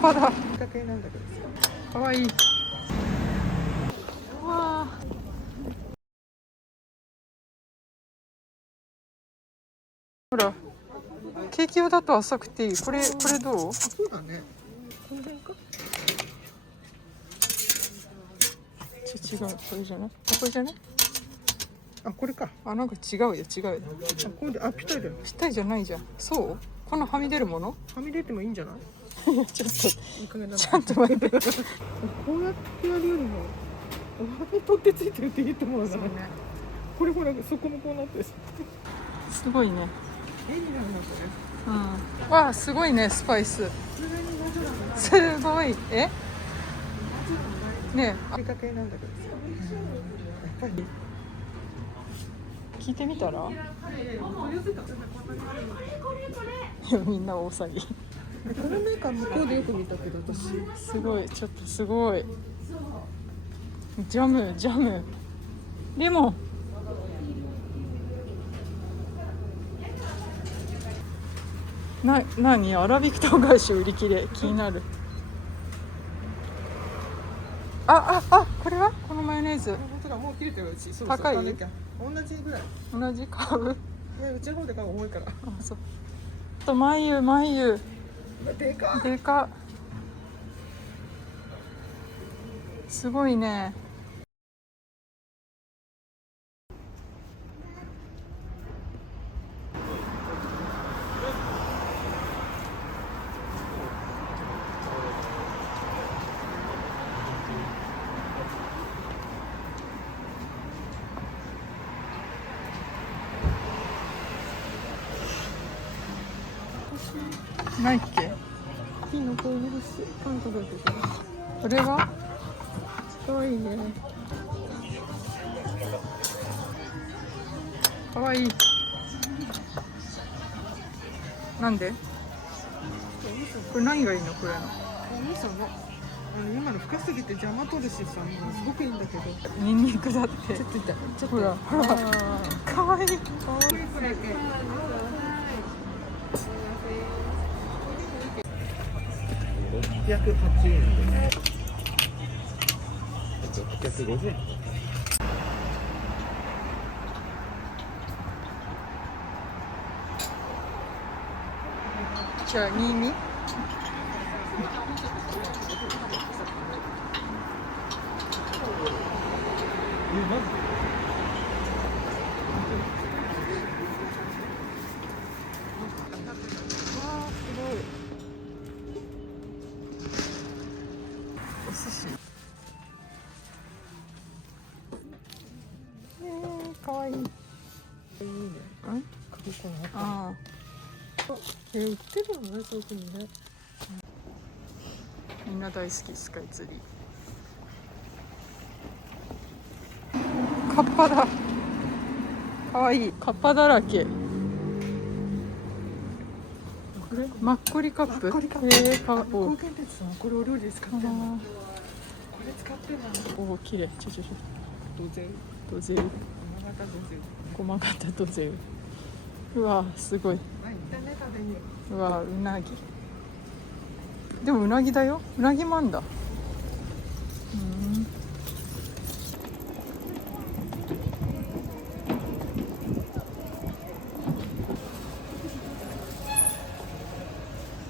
パだ。系なんだけどさ。かわいい。わあ。ほら、ケーキ用だと浅くていい。これどう？そうだね。この辺か。違う、これじゃない？これじゃない？あ、これか。あ、なんか違うよ。あ、これで、あ、ぴったりだよ。ぴったりじゃないじゃん。そう？このはみ出るもの？はみ出てもいいんじゃない？いや、ちょっと、いい加減だな。ちゃんと待って。こうやってやるよりも、お花に取ってついてるっていいと思うな。そうね。これほら、そこもこうなってさ。すごいね。絵になるな、これ。うん。わあ、すごいね、スパイス。すごい。え？ねえ、アフリカ系なんだけどさ。やっぱり。聞いてみたら？みんな大騒ぎ。このメーカー向こうでよく見たけど、私。すごい、ちょっとすごい。ジャム。レモン。何？粗挽き唐辛子売り切れ。気になる。これは？このマヨネーズ。本当だ、もう切れてるうち。高い？同じぐらい。同じ買う？うちの方で買う重いから。あ、そう。あと眉。でかい。でかっ。すごいね。ないっけ？金のこういうし、パン届いてる。これは？かわいいね。かわいい。なんで？これ何がいいの？これの。お味噌の。今の深すぎて邪魔取るしさ、すごくいいんだけど。ニンニクだって。ちょっと痛い。ちょっと。ほら。かわいい。かわいいこれ。608円で。650円。じゃあ2。お寿司。かわいい。いいね。ああ。売ってるのね、そういうふうにね。みんな大好き、スカイツリー。カッパだ。かわいい。カッパだらけ。これマッコリカップ。高原鉄さん、これお料理で使ってるの。これ使ってるの。おお、綺麗。ドゼル。駒形ドゼル。うわ、すごい。うわ、うなぎ。でもうなぎだよ。うなぎもあんだ。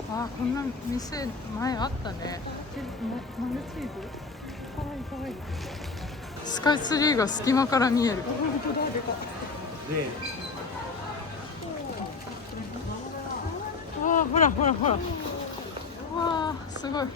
あ、こんな店前あったね。マヨチーズ。かわいいかわいい。スカイツリーが隙間から見える。本当だ、でか。わあ、ほら。わあ、すごい。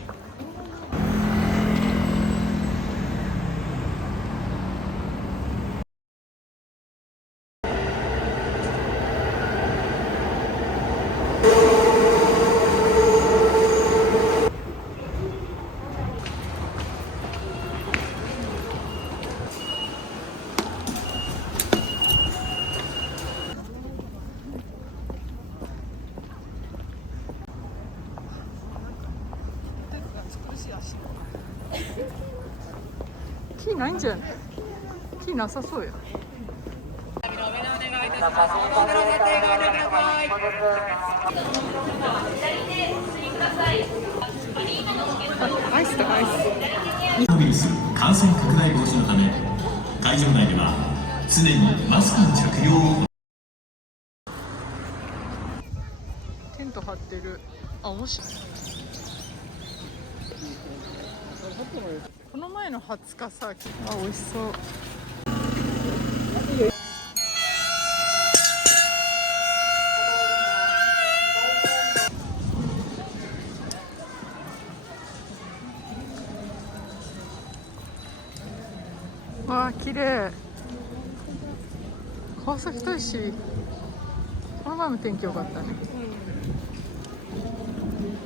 木ないんじゃない？木なさそうや。左手お進みください。スとアイス。ウイルス感染拡大防止のため会場内では常にマスクの着用を。テント張ってる。あ、面白い。この前の20日さ、あ、美味しそう。わあ、綺麗。川崎大師。この前も天気良かったね。